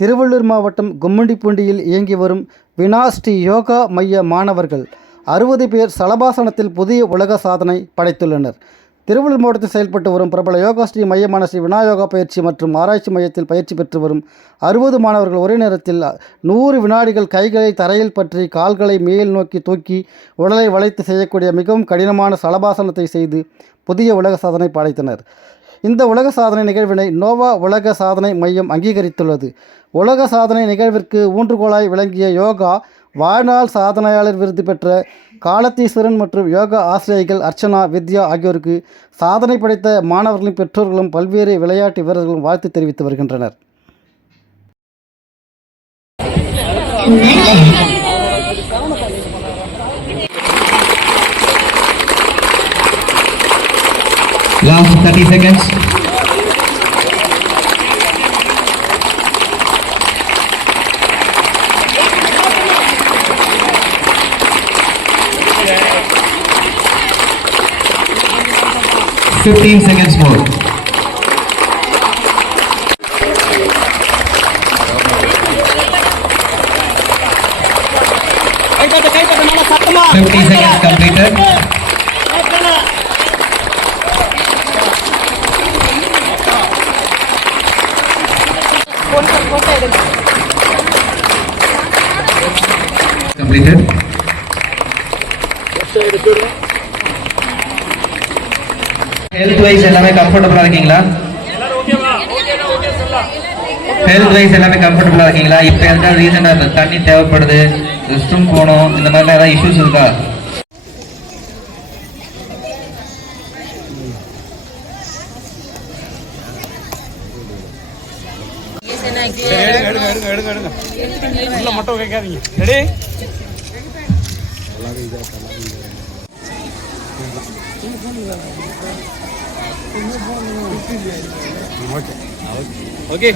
திருவள்ளூர் மாவட்டம் கும்மிடிப்பூண்டியில் இயங்கி வரும் வினாஸ்ரீ யோகா மைய மாணவர்கள் 60 பேர் சலபாசனத்தில் புதிய உலக சாதனை படைத்துள்ளனர். திருவள்ளூர் மாவட்டத்தில் செயல்பட்டு வரும் பிரபல யோகாஸ்ரீ மையமான ஸ்ரீ வினாயோகா பயிற்சி மற்றும் ஆராய்ச்சி மையத்தில் பயிற்சி பெற்று வரும் 60 மாணவர்கள் ஒரே நேரத்தில் 100 வினாடிகள் கைகளை தரையில் பற்றி கால்களை மேல் நோக்கி தூக்கி உடலை வளைத்து செய்யக்கூடிய மிகவும் கடினமான சலபாசனத்தை செய்து புதிய உலக சாதனை படைத்தனர். இந்த உலக சாதனை நிகழ்வினை நோவா உலக சாதனை மையம் அங்கீகரித்துள்ளது. உலக சாதனை நிகழ்விற்கு ஊன்றுகோலாய் விளங்கிய யோகா வாழ்நாள் சாதனையாளர் விருது பெற்ற காலத்தீஸ்வரன் மற்றும் யோகா ஆசிரியைகள் அர்ச்சனா, வித்யா ஆகியோருக்கு சாதனை படைத்த மாணவர்களின் பெற்றோர்களும் பல்வேறு விளையாட்டு வீரர்களும் வாழ்த்து தெரிவித்து வருகின்றனர். Last 30 seconds. Fifteen seconds more. Fifty seconds completed. Completed. Health wise எல்லாமே கம்ஃபர்ட்டபிளா இருக்கீங்களா? Health wise எல்லாமே கம்ஃபர்ட்டபிளா இருக்கீங்களா? இப்போ எந்த ரீசனா தண்ணி தேவைப்படுது, ரெஸ்ட் ரூம் போகணும், இந்த மாதிரி ஏதாவது இஷ்யூஸ் இருக்கா? உள்ள மட்டும் கேட்காதீங்க. ரெடி? ஓகே.